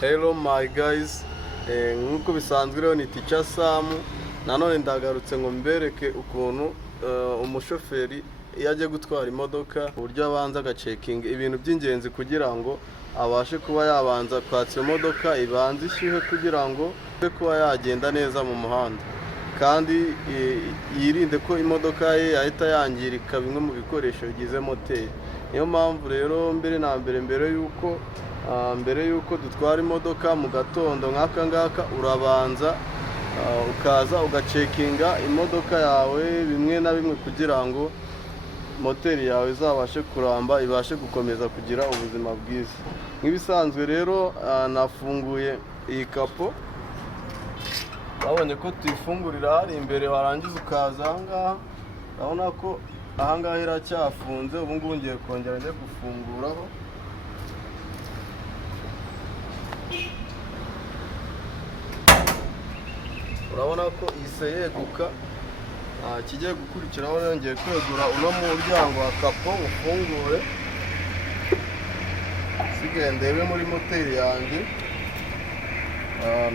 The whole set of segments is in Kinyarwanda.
Hello my guys, nk'uko bisanzwe rero ni Teacher Sam, nanone ndagarutse ngo mbereke ukuntu umushoferi iyo agiye gutwara imodoka uburyo abanza agacekinga ibintu by'ingenzi kugira ngo abashe kuba yabanza kwatsa imodoka ibanza ishyuhe kugira ngo kuba yagenda neza mu muhanda, kandi yirinde ko imodoka ye yahita yangirika bimwe mu bikoresho bigize moteri. Niyo mpamvu rero mbere y'uko dutwara imodoka mu gatondo nk'aka ngaka urabanza ukaza ugacekinga imodoka yawe bimwe na bimwe kugira ngo moteri yawe izabashe kuramba, ibashe gukomeza kugira ubuzima bwiza. Nk'ibisanzwe rero nafunguye iyi kapo, babonye ko tuyifungurira hari imbere, warangiza ukaza ahangaha, urabona ko ahangaha iracyafunze. Ubu ngubu ngiye kongera njye gufunguraho. Urabona ko ihise yeguka. Kigiye gukurikiraho rero ngiye kwegura uno muryango wa kapo ufungure, sigaye ndebe muri moteri yanjye,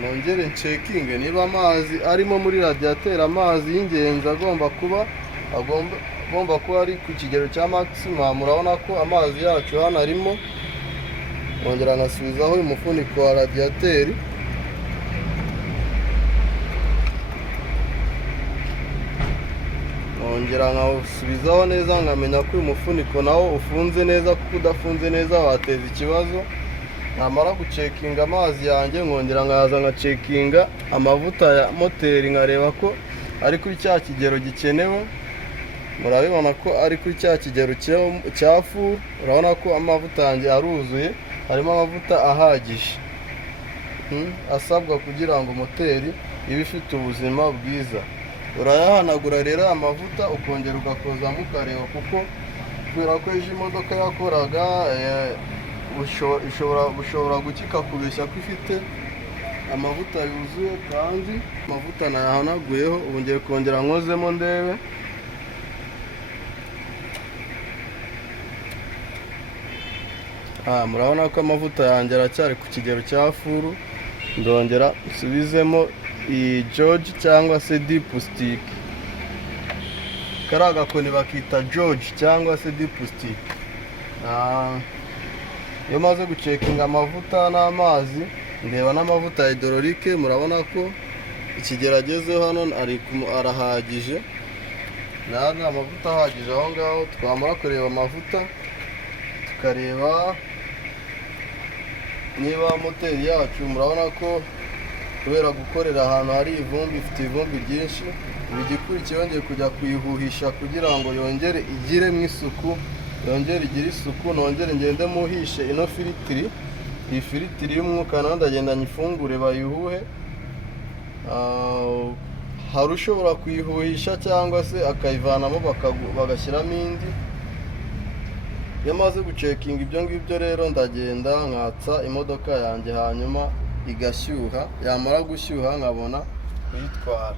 nongere ncekinge niba amazi arimo muri radiateur, amazi y'ingenzi agomba kuba ari ku kigero cya maximum. Urabona ko amazi yacu hano arimo. Nongera nasubizaho uyu mufuniko wa radiateur, nongera nkawusubizaho neza, nkamenya ko uyu mufuniko nawo ufunze neza, kuko udafunze neza wateza ikibazo. Namara gucekinga amazi yanjye, nkongera nkaza nkacekinga amavuta ya moteri, nkareba ko ari kuri cya kigero gikenewe. Murabibona ko ari kuri cya kigero cya full. Urabona ko amavuta yanjye aruzuye, harimo amavuta ahagije asabwa kugira ngo moteri ibe ifite ubuzima bwiza. Urayahanagura rero amavuta, ukongera ugakozamo ukareba, kuko kubera ko ejo imodoka yakoraga ushobora gukika kubeshya ko ifite amavuta yuzuye, kandi amavuta nayahanaguyeho. Ubu ngiye kongera nkozemo ndebe. Murabona ko amavuta yanjye aracyari ku kigero cya furu. Ndongera nsubizemo iyi George cyangwa se Deep Stick. Kariya gakoni bakita George cyangwa se Deep Stick. Iyo maze gucekinga amavuta n'amazi, ndeba n'amavuta ya hydraulique. Murabona ko ikigero agezeho hano arahagije. Ni amavuta ahagije aho ngaho. Twamara kureba amavuta, tukareba niba moteri yacu, murabona ko kubera gukorera ahantu hari ivumbi, ifite ivumbi ryinshi. Igikurikiyeho ngiye kujya kuyihuhisha kugira ngo yongere igiremo isuku, yongere igire isuku. Nongere ngende muhishe ino filitiri, iyi filitiri y'umwuka nayo ndagenda nyifungure bayihuhe. Hari ushobora kuyihuhisha cyangwa se akayivanamo bagashyiramo indi. Iyo maze gucekinga ibyo ngibyo rero, ndagenda nkatsa imodoka yanjye, hanyuma igashyuha. Yamara gushyuha nkabona kuyitwara.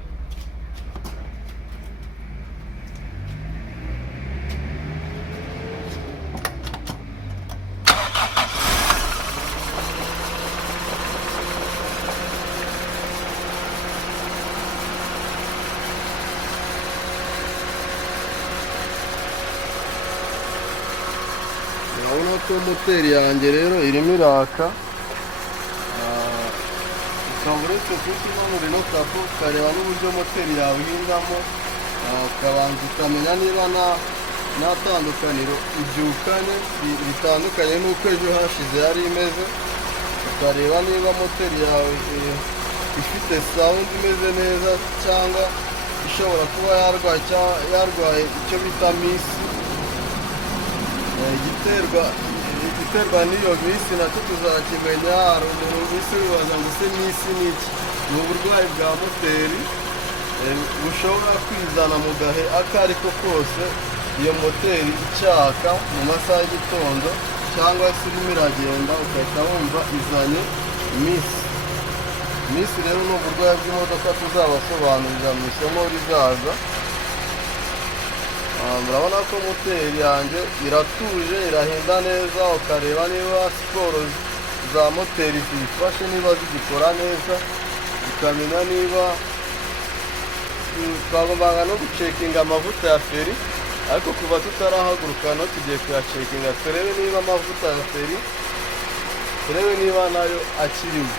Urabona ko moteri yanjye rero irimo iraka. Ukaba uretse kuyimanura ino kapo, ukareba n'uburyo moteri yawe ihingamo, ukabanza ukamenya niba nta tandukaniro ibyukanye bitandukanye n'uko ejo hashize yari imeze. Ukareba niba moteri yawe ifite sound imeze neza, cyangwa ishobora kuba yarwaye icyo bita misi. Igiterwa n'iyo misi nacyo tuzakimenya. Hari umuntu wese wibaza ngo ese misi ni iki? Ni uburwayi bwa moteri bushobora kwizana mu gahe ako ari ko kose, iyo moteri icaka mu masaha y'igitondo, cyangwa se irimo iragenda ugahita wumva izanye misi. Misi rero ni uburwayi bw'imodoka tuzabasobanurira mu isomo rizaza. Murabona ko moteri yanjye iratuje, irahinda neza. Ukareba niba siporo za moteri ziyifashe niba zigikora neza, tukamenya niba twagombaga no gucekinga amavuta ya feri, ariko kuva tutarahaguruka no tugiye kuyacekinga turebe niba amavuta ya feri, turebe niba nayo akirimo.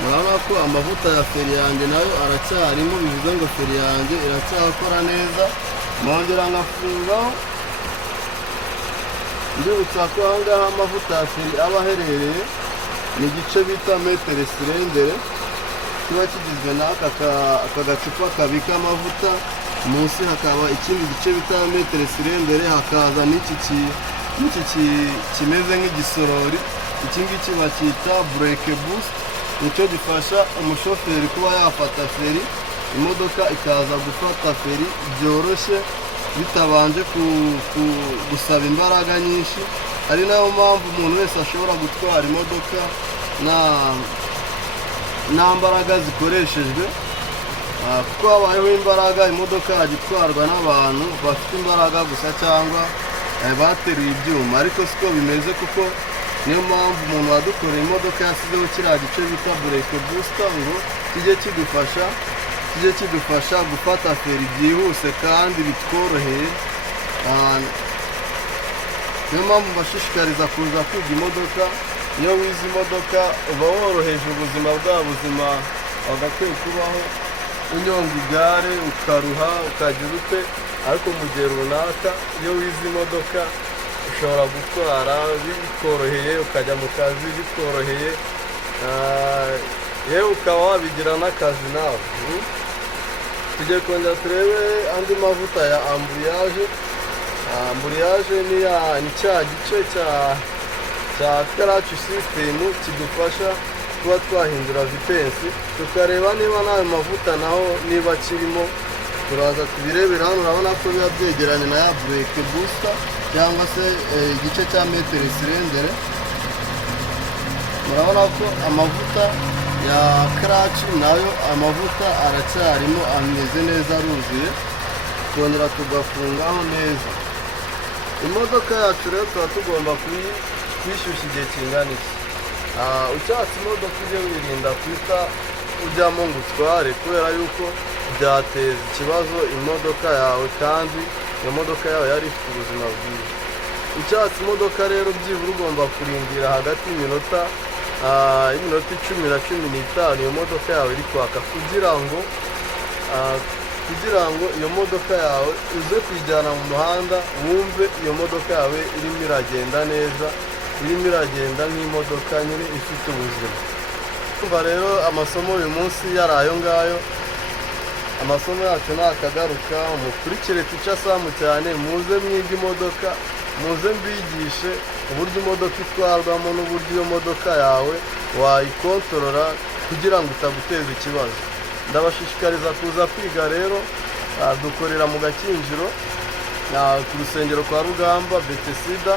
Murabona ko amavuta ya feri yanjye nayo aracyarimo, bivuze ngo feri yanjye iracyakora neza. Nongera ngafungaho, ndibutsa ko aha ngaha amavuta ya feri aba aherereye ni igice bita metere sirendere, kiba kigizwe n'aka gacupa kabika amavuta, munsi hakaba ikindi gice bita metere sirendere, hakaza n'iki kimeze nk'igisorori. Iki ngiki bacyita bureke busiti, nicyo gifasha umushoferi kuba yafata feri, imodoka ikaza gufata feri byoroshye bitabanje gusaba imbaraga nyinshi. Ari nayo mpamvu umuntu wese ashobora gutwara imodoka nta mbaraga zikoreshejwe, kuko habayeho imbaraga imodoka yagitwarwa n'abantu bafite imbaraga gusa cyangwa bateruye ibyuma, ariko siko bimeze, kuko niyo mpamvu umuntu wadukoreye imodoka yasizeho kiriya gice bita bureke busita ngo kijye kidufasha gufata feri byihuse kandi bitworoheye. Niyo mpamvu mbashishikariza kuza kwiga imodoka. Iyo wize imodoka uba woroheje ubuzima buzima wagakwiye kubaho, unyonga igare ukaruha ukagira ute, ariko mu gihe runaka iyo wize imodoka ushobora gutwara bikoroheye, ukajya mu kazi bikoroheye, yewe ukaba wabigira n'akazi nawe. Tugiye kongera turebe andi mavuta ya amburiyaje. Amburiyaje ni cya gice cya karaci sisitemu kidufasha kuba twahindura vitensi, tukareba niba n'ayo mavuta naho niba kirimo, turaza tubirebera hano. Urabona ko biba byegeranye na ya bureke busita cyangwa se igice cya metere sirendere. Murabona ko amavuta ya karaci nayo amavuta aracyarimo, ameze neza, aruzuye. Twongera tugafungaho neza. Imodoka yacu rero tuba tugomba kuyishyushya igihe kingana iki. Ushatse imodoka ujye wirinda kwita ujyamo ngo utware, kubera yuko byateza ikibazo imodoka yawe, kandi iyo modoka yawe yari ifite ubuzima bwiza. Ushatse imodoka rero byibura ugomba kurindira hagati y'iminota 10 na 15 iyo modoka yawe iri kwaka, kugira ngo iyo modoka yawe uze kuyijyana mu muhanda wumve iyo modoka yawe irimo iragenda neza, irimo iragenda nk'imodoka nyine ifite ubuzima. Kumva rero amasomo uyu munsi yari ayo ngayo. Amasomo yacu nakagaruka, mukurikire Teacher Sam cyane, muze mwige imodoka, muze mbigishe uburyo imodoka itwarwamo n'uburyo iyo modoka yawe wayikontorora kugira ngo itaguteza ikibazo. Ndabashishikariza kuza kwiga rero. Dukorera mu Gakinjiro ku rusengero kwa Rugamba Betesida.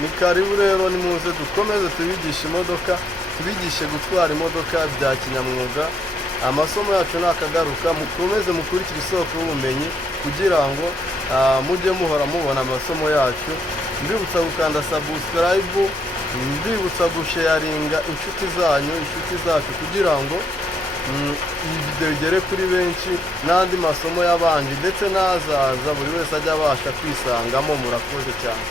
Ni karibu rero, ni muze dukomeze tubigishe imodoka, tubigishe gutwara imodoka bya kinyamwuga. Amasomo yacu nakagaruka, mukomeze mukurikire isoko y'ubumenyi kugira ngo mujye muhora mubona amasomo yacu. Mbibutsa gukanda subscribe, mbibutsa gusharinga inshuti zacu kugira ngo iyi video igere kuri benshi, n'andi masomo y'abandi ndetse n'azaza buri wese ajya abasha kwisangamo. Murakoze cyane.